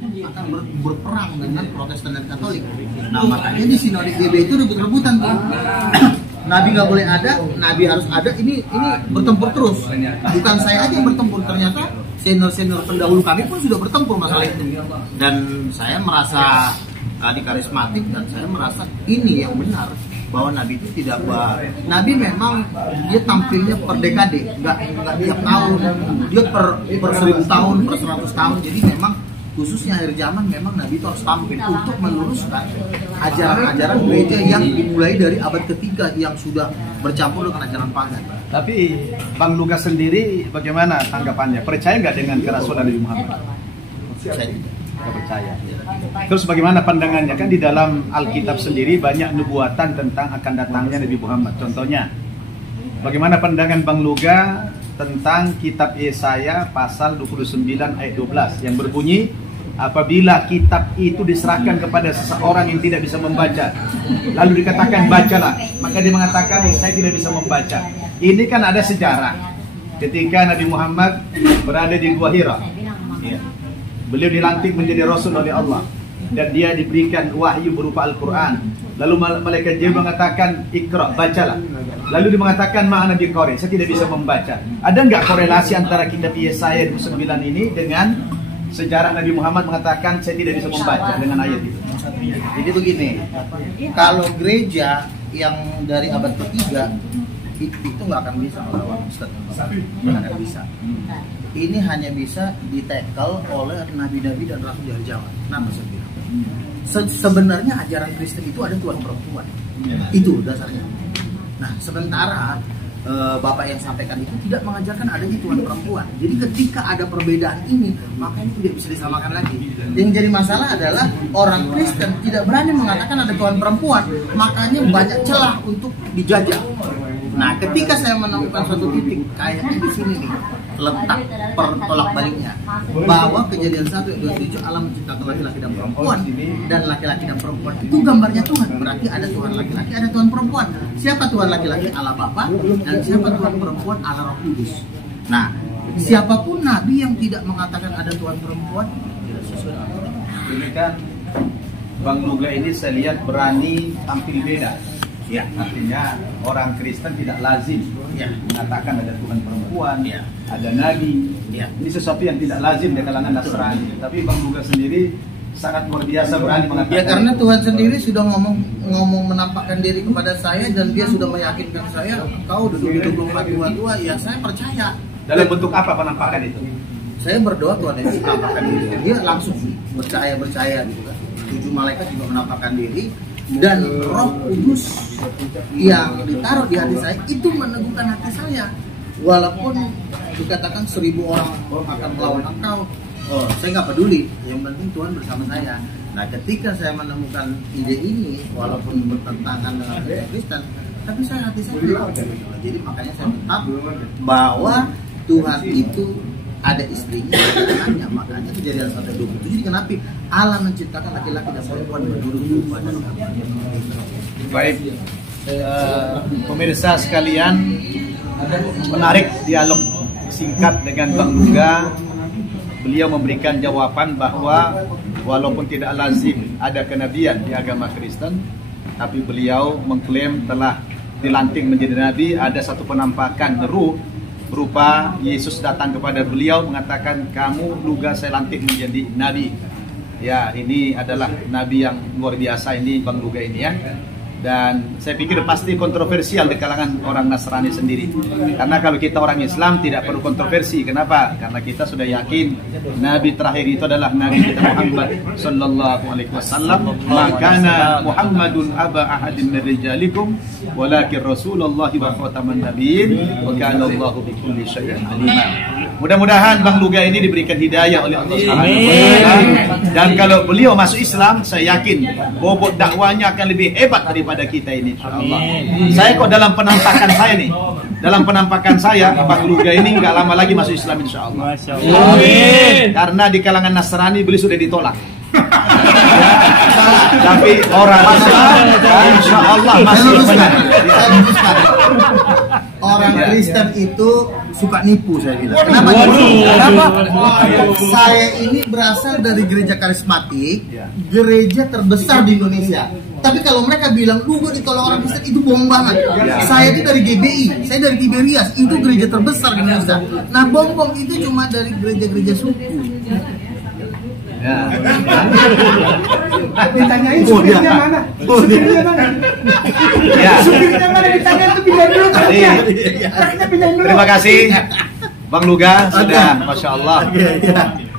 akan berperang dengan Protestan dan Katolik. Nah makanya di Sinode GB itu rebut-rebutan tuh. Nabi nggak boleh ada, Nabi harus ada. Ini bertempur terus. Bukan saya aja yang bertempur, ternyata senior pendahulu kami pun sudah bertempur masalah itu. Dan saya merasa dikarismatik dan saya merasa ini yang benar, bahwa Nabi itu tidak Nabi memang dia tampilnya per dekade, nggak tiap tahun, dia per 1000 tahun, per 100 tahun. Jadi memang khususnya akhir zaman memang Nabi itu harus tampil untuk meluruskan ajaran-ajaran gereja yang dimulai dari abad ketiga yang sudah bercampur dengan ajaran pagan. Tapi Bang Lukas sendiri bagaimana tanggapannya? Percaya nggak dengan kerasulan Nabi Muhammad? Saya tidak. Nggak percaya. Terus bagaimana pandangannya? Kan di dalam Alkitab sendiri banyak nubuatan tentang akan datangnya Nabi Muhammad. Contohnya, bagaimana pandangan Bang Luga tentang kitab Yesaya pasal 29 ayat 12 yang berbunyi, apabila kitab itu diserahkan kepada seseorang yang tidak bisa membaca, lalu dikatakan bacalah, maka dia mengatakan saya tidak bisa membaca. Ini kan ada sejarah ketika Nabi Muhammad berada di Gua Hira. Beliau dilantik menjadi Rasul oleh Allah dan dia diberikan wahyu berupa Al-Quran. Lalu malaikat Jibril mengatakan Iqra, bacalah. Lalu dia mengatakan ma'ana biqari, saya tidak bisa membaca. Ada nggak korelasi antara kitab Yesaya 29 ini dengan sejarah Nabi Muhammad mengatakan saya tidak bisa membaca dengan ayat itu? Jadi begini, kalau gereja yang dari abad ketiga itu nggak akan bisa melawan Ustaz, nggak akan bisa. Ini hanya bisa ditekel oleh nabi-nabi dan rasul dari Jawa. Kenapa saya bilang? Sebenarnya ajaran Kristen itu ada Tuhan perempuan, itu dasarnya. Nah, sementara Bapak yang sampaikan itu tidak mengajarkan adanya Tuhan perempuan. Jadi ketika ada perbedaan ini, maka ini tidak bisa disamakan lagi. Yang jadi masalah adalah orang Kristen tidak berani mengatakan ada Tuhan perempuan, makanya banyak celah untuk dijajah. Nah, ketika saya menemukan suatu titik kayaknya di sini nih letak pertolak baliknya, bahwa Kejadian 1:27 Allah menciptakan laki-laki dan perempuan, dan laki-laki dan perempuan itu gambarnya Tuhan. Berarti ada Tuhan laki-laki, ada Tuhan perempuan. Siapa Tuhan laki-laki? Allah Bapa, dan siapa Tuhan perempuan? Allah Roh Kudus. Nah, siapapun nabi yang tidak mengatakan ada Tuhan perempuan tidak sesuai dengan Alkitab. Ini kan Bang Luga ini saya lihat berani tampil beda. Ya, artinya orang Kristen tidak lazim mengatakan ada Tuhan perempuan, ada nabi. Ini sesuatu yang tidak lazim di kalangan Nasrani. Tapi Bang Luga sendiri sangat luar biasa berani mengatakan. Ya, karena Tuhan sendiri sudah ngomong menampakkan diri kepada saya, dan dia sudah meyakinkan saya, kau duduk-duduk tua-tua, ya saya percaya. Dalam bentuk apa penampakan itu? Saya berdoa Tuhan Yesus menampakkan diri. Dia langsung percaya gitu kan. 7 malaikat juga menampakkan diri. Dan Roh Kudus yang ditaruh di hati saya itu meneguhkan hati saya. Walaupun dikatakan 1000 orang akan melawan engkau, saya nggak peduli. Yang penting Tuhan bersama saya. Nah, ketika saya menemukan ide ini, walaupun bertentangan dengan Kristen, tapi hati saya tetap. Jadi makanya saya tetap bahwa Tuhan itu ada istrinya, ada anaknya. Makanya Kejadian 1:27 jadi kenapa Allah menciptakan laki-laki dan perempuan berdua-dua pada gambarnya. Baik, pemirsa sekalian, menarik dialog singkat dengan Bang Luga. Beliau memberikan jawaban bahwa walaupun tidak lazim ada kenabian di agama Kristen, tapi beliau mengklaim telah dilantik menjadi nabi. Ada satu penampakan ruh berupa Yesus datang kepada beliau mengatakan, kamu Luga saya lantik menjadi nabi. Ya, ini adalah nabi yang luar biasa ini Bang Luga ini ya. Dan saya pikir pasti kontroversial di kalangan orang Nasrani sendiri. Karena kalau kita orang Islam tidak perlu kontroversi. Kenapa? Karena kita sudah yakin nabi terakhir itu adalah Nabi kita Muhammad sallallahu alaihi wasallam. Makana Muhammadun aba ahadin min rijalikum walakin Rasulullah wa khataman nabiyyin wa kana Allahu bikulli syai'in alima. Mudah-mudahan Bang Luga ini diberikan hidayah oleh Allah Subhanahu wa taala. Dan kalau beliau masuk Islam, saya yakin bobot dakwanya akan lebih hebat daripada kita ini, insyaallah. Saya kok dalam penampakan saya nih, dalam penampakan saya Bang Luga ini nggak lama lagi masuk Islam, insyaallah. Amin. Karena di kalangan Nasrani beliau sudah ditolak. Tapi orang Insya Allah masih saya luruskan. Orang Kristen itu suka nipu, saya bilang. Kenapa? Saya ini berasal dari gereja karismatik, gereja terbesar di Indonesia. Tapi kalau mereka bilang Lugo ditolong orang Kristen, itu bohong banget. Saya itu dari GBI, saya dari Tiberias, itu gereja terbesar di Indonesia. Nah, bom itu cuma dari gereja-gereja suku. Ya. Ditanyain supirnya mana? Supirnya mana? Ya. Supirnya mana? Ditanya itu pindahin dulu truknya. Truknya pindahin dulu. Terima kasih Bang Luga sudah, Masya Allah.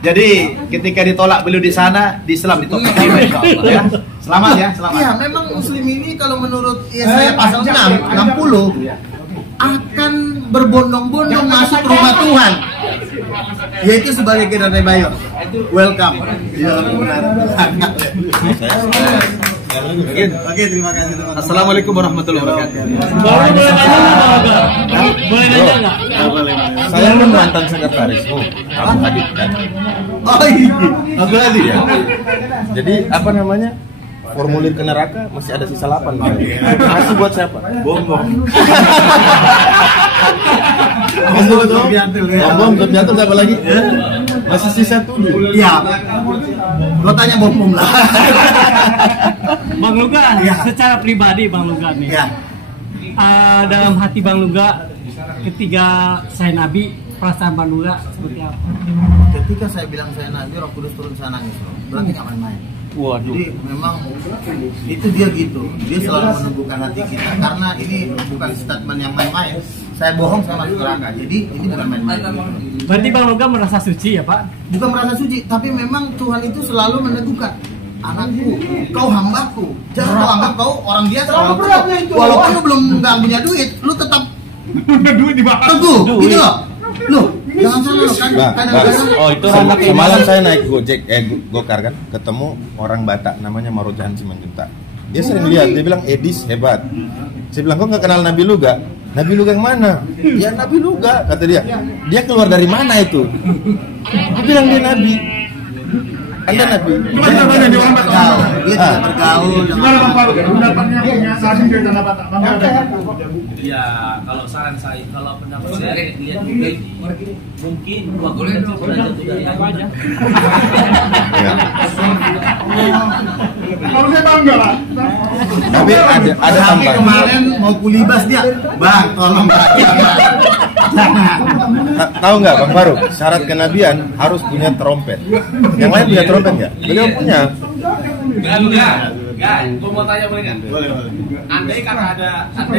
Jadi ketika ditolak beliau di sana, di Islam ditolak. Insya Allah ya. Selamat ya, selamat. Iya, memang Muslim ini kalau menurut Yesaya pasal 60 akan berbondong-bondong masuk rumah Tuhan, yaitu sebagai General Bayor. Welcome. Oke, terima kasih. Assalamualaikum warahmatullahi wabarakatuh. Boleh nanya nggak? Saya kan mantan sekretaris tadi kan. Oh iya, Aku tadi ya. Jadi apa namanya? Formulir ke neraka masih ada sisa 8 kan? Masih buat siapa? Bom. Bom terjatuh siapa lagi? Masih sisa 7. iya. Lo tanya bom lah. Bang Luga, secara pribadi Bang Luga nih, Ya. dalam hati Bang Luga ketika saya Nabi, perasaan Bang Luga seperti apa? Ketika saya bilang saya Nabi, Roh Kudus turun saya nangis, bro. Berarti nggak main-main. Waduh. Jadi memang itu dia gitu. Dia selalu menumbuhkan hati kita. Karena ini bukan statement yang main-main. Saya bohong sama neraka. Jadi ini bukan main-main. Berarti Bang Luga merasa suci ya Pak? Bukan merasa suci, tapi memang Tuhan itu selalu meneguhkan. Anakku, kau hambaku. Jangan kau anggap kau orang biasa. Walaupun lu belum nggak punya duit, lu tetap Duit di bawah. teguh. Gitu loh. Loh, jangan salah lo kan. Kadang-kadang itu Semalam saya naik Gokar kan, ketemu orang Batak namanya Marojahan Simanjuntak. Dia sering lihat, dia bilang Edis hebat. Saya bilang kok nggak kenal Nabi Luga? Nabi Luga yang mana? Ya Nabi Luga, kata dia. Dia keluar dari mana itu? Dia bilang dia Nabi. Anda Nabi. Gimana banyak di orang Batak? dia tidak bergaul. Gimana Bang Farouk? Pendapatnya punya Sadim dari Tanah Batak. Bang Farouk. Ya, kalau saran saya, kalau pendapat saya lihat di mungkin waktu itu sudah jatuh dari aja. Kalau saya bangga lah. Tapi ada Sampai tambahan. kemarin mau kulibas dia, Bang, tolong Bang. Jangan. Tahu nggak Bang Farouk? Syarat kenabian harus punya trompet. Yang lain punya trompet nggak? Beliau punya. Enggak. Gue mau tanya boleh nggak? Boleh. Andai kata ada 3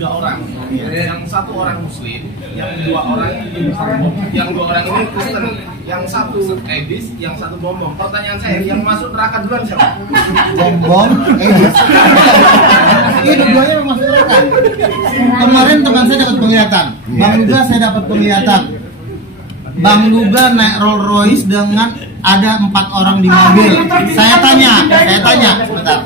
orang, yang 1 orang Muslim, yang 2 orang ini Kristen, yang 1 Edis, yang 1 Bom. Pertanyaan saya, yang masuk neraka duluan siapa? Bom, ini duanya memang masuk neraka. Kemarin teman saya dapat penglihatan. Bang Luga saya dapat penglihatan. Bang Luga naik Rolls Royce dengan ada 4 orang di mobil. Saya tanya, sebentar.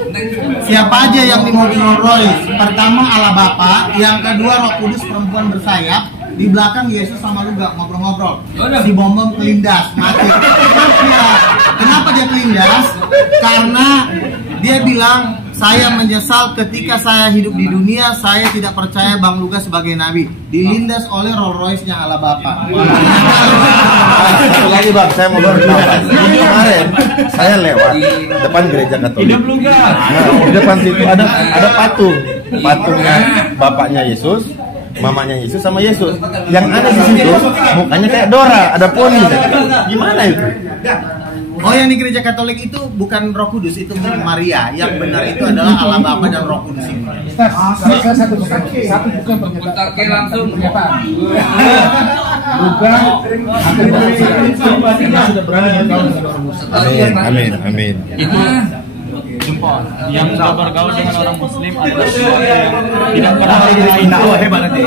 Siapa aja yang di mobil Rolls Royce? Pertama Allah Bapa, yang kedua Roh Kudus perempuan bersayap, di belakang Yesus sama Luga ngobrol-ngobrol. Si Bom kelindas, mati. Kenapa dia kelindas? Karena dia bilang, saya menyesal ketika saya hidup di dunia, saya tidak percaya Bang Luga sebagai nabi. Dilindas oleh Rolls Royce-nya Allah Bapa. Satu lagi Bang, saya mau beritahu. Kemarin saya lewat depan gereja Katolik. Hidup Luga. Nah, di depan situ ada patung. Patungnya bapaknya Yesus, mamanya Yesus sama Yesus. Yang ada di situ mukanya kayak Dora, ada poni. Gimana itu? Oh, yang di gereja Katolik itu bukan Roh Kudus, itu Maria. Yang benar itu adalah Allah Bapa dan Roh Kudus itu. Saya satu bukan pernyataan. Langsung. Luga sudah berani bergaul dengan orang Muslim. Amin. Itu jempol. Yang sudah bergaul dengan orang Muslim adalah sesuatu yang tidak pernah lain. Hebat nanti.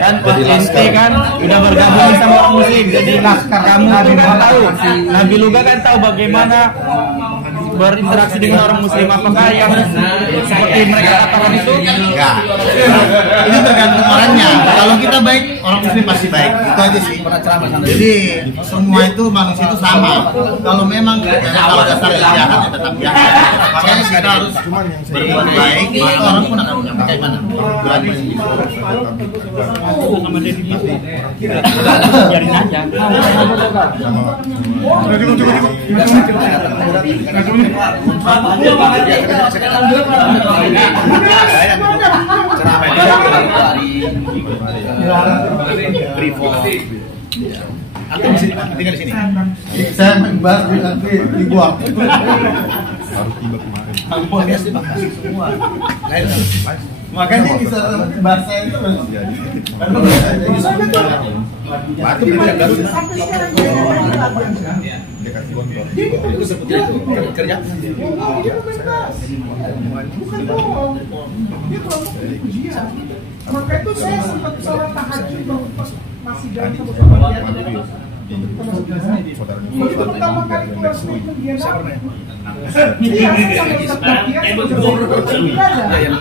Kan ente kan udah bergabung sama orang Muslim, jadi kamu tuh kan tahu. Nabi Luga kan tahu bagaimana berinteraksi dengan orang muslim, apakah yang seperti mereka katakan itu? Enggak. Ini tergantung orangnya. Kalau kita baik, orang muslim pasti baik. Itu aja sih. Jadi semua itu manusia itu sama. Kalau memang kalau dasar jahat ya tetap jahat. Makanya kita harus berbuat baik. Maka orang pun akan bagaimana? Sama Deddy itu. Biarin aja. Antum di sini, tinggal di sini. Saya membahas nanti di gua. Baru tiba kemarin. Podcast dibahas semua. Makanya bisa bahasa itu Batu bisa garut. Dia kasih kontrol. Itu seperti itu. Kerja. Maka itu saya sempat sholat tahajud masih dalam itu pertama kali keluar itu dia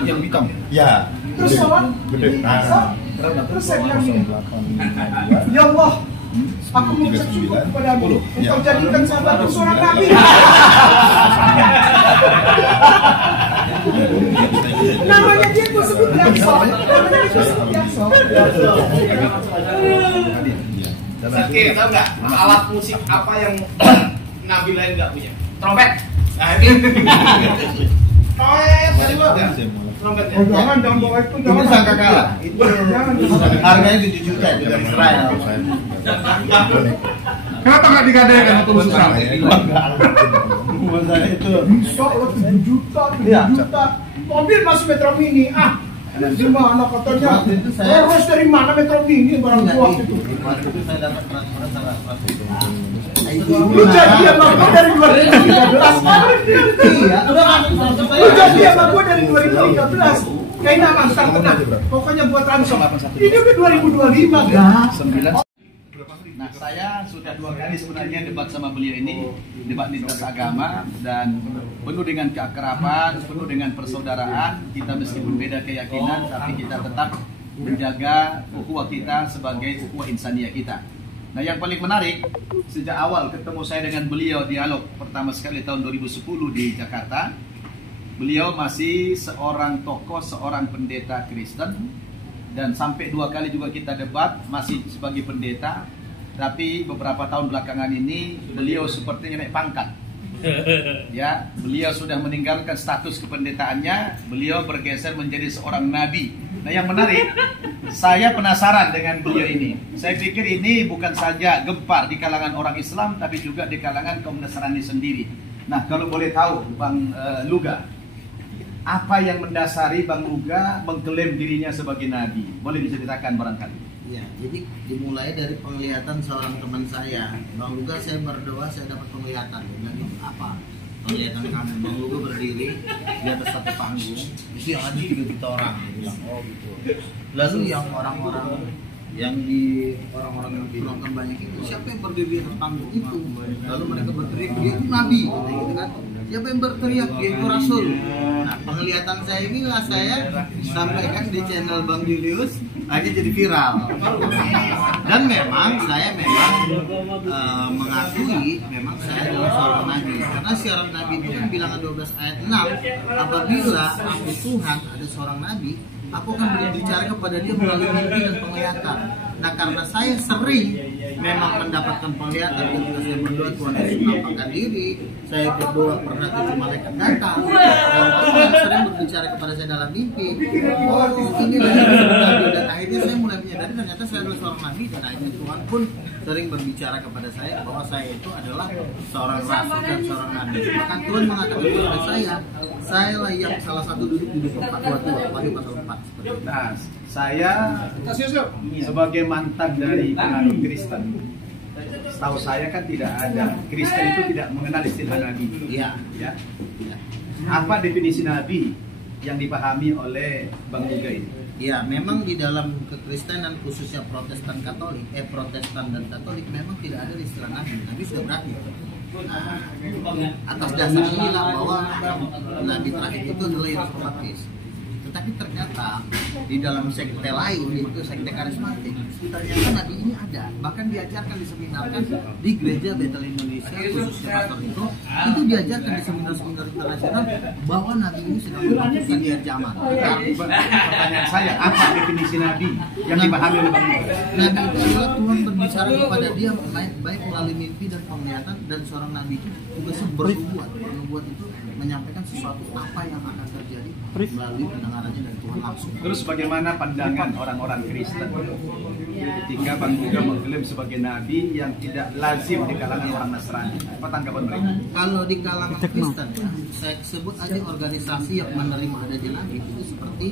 Yang hitam. Ya. terus sholat Gede. terus saya bilang gini, ya Allah, aku mengucap syukur kepadamu engkau jadikan sahabatku seorang nabi. Namanya dia tuh sebut Yakso, namanya dia sebut Yakso. Oke, tahu nggak alat musik apa yang Nabi lain nggak punya? Trompet. Nah ini. Trompetnya. Oh jangan bawa itu, Itu sangka kalah. Itu harganya 7 juta juga Israel. Kenapa nggak digadaikan untuk susah? Masa itu. Bisa loh 7 juta, 7 juta. Mobil masuk Metro Mini, gimana katanya? Terus dari mana Metro Mini barang buah itu? Itu saya dapat transferan salah satu itu. Lu jadi sama gua dari 2013. Iya, udah masuk Lu jadi sama gua dari 2013. Kayak nama besar tenang. Pokoknya buat ransom. Ini udah 2025 kan? Nah, saya sudah 2 kali sebenarnya debat sama beliau ini, debat lintas agama dan penuh dengan keakraban, penuh dengan persaudaraan. Kita meskipun beda keyakinan, tapi kita tetap menjaga ukhuwah kita sebagai ukhuwah insaniah kita. Nah, yang paling menarik, sejak awal ketemu saya dengan beliau dialog pertama sekali tahun 2010 di Jakarta, beliau masih seorang tokoh, seorang pendeta Kristen, dan sampai 2 kali juga kita debat masih sebagai pendeta. Tapi beberapa tahun belakangan ini beliau sepertinya naik pangkat. Ya, beliau sudah meninggalkan status kependetaannya, beliau bergeser menjadi seorang nabi. Nah, yang menarik, saya penasaran dengan beliau ini. Saya pikir ini bukan saja gempar di kalangan orang Islam, tapi juga di kalangan kaum Nasrani sendiri. Nah, kalau boleh tahu, Bang Luga, apa yang mendasari Bang Luga mengklaim dirinya sebagai nabi? Boleh diceritakan barangkali? Ya, jadi dimulai dari penglihatan seorang teman saya. Bang Luga, saya berdoa saya dapat penglihatan. Dan itu apa? Penglihatan kamu. Bang Luga berdiri di atas satu panggung. Itu yang ada 3 juta orang. Dia bilang, oh gitu. Lalu yang orang-orang yang penonton banyak itu, siapa yang berdiri di atas panggung itu? Lalu mereka berteriak, dia itu nabi, gitu kan? Siapa yang berteriak, dia itu rasul. Nah, penglihatan saya inilah saya sampaikan di channel Bang Julius, akhirnya jadi viral. Dan memang saya mengakui memang saya adalah seorang nabi. Karena syarat nabi itu kan bilangan 12 ayat 6, apabila aku Tuhan ada seorang nabi, aku akan berbicara kepada dia melalui mimpi dan penglihatan. Nah, karena saya sering memang mendapatkan penglihatan ketika saya berdoa, Tuhan Yesus menampakkan diri. Saya berdoa pernah 7 malaikat datang dan Tuhan sering berbicara kepada saya dalam mimpi. Oh, ini nabi. Dan akhirnya saya mulai menyadari ternyata saya adalah seorang nabi. Dan akhirnya Tuhan pun sering berbicara kepada saya bahwa saya itu adalah seorang rasul dan seorang nabi. Bahkan Tuhan mengatakan kepada saya lah yang salah satu duduk di tempat tua, Wahyu pasal 4. Nah, saya sebagai mantan dari penganut Kristen, setahu saya kan tidak ada, Kristen itu tidak mengenal istilah nabi. Iya. Ya. Apa definisi nabi yang dipahami oleh Bang Luga ini? Ya, memang di dalam kekristenan khususnya Protestan dan Katolik memang tidak ada istilah nabi. Nabi sudah berakhir. atas dasar inilah bahwa nabi terakhir itu adalah Yesus Baptis. Tetapi ternyata di dalam sekte lain, yaitu sekte karismatik, ternyata nabi ini ada, bahkan diajarkan, diseminarkan di gereja Bethel Indonesia, khususnya pastor itu diajarkan di seminar-seminar internasional bahwa nabi ini sedang melakukan di akhir zaman. Pertanyaan saya, apa definisi nabi yang dipahami oleh Bang Luga? Nabi itu adalah Tuhan berbicara kepada dia baik melalui mimpi dan penglihatan, dan seorang nabi itu tugasnya bernubuat. Bernubuat itu menyampaikan sesuatu apa yang akan terjadi melalui pendengarannya dari Tuhan langsung. Terus bagaimana pandangan orang-orang Kristen ketika Bang Luga mengklaim sebagai nabi yang tidak lazim di kalangan orang Nasrani? Apa tanggapan mereka? Kalau di kalangan Kristen, ya, saya sebut aja organisasi yang menerima adanya nabi itu seperti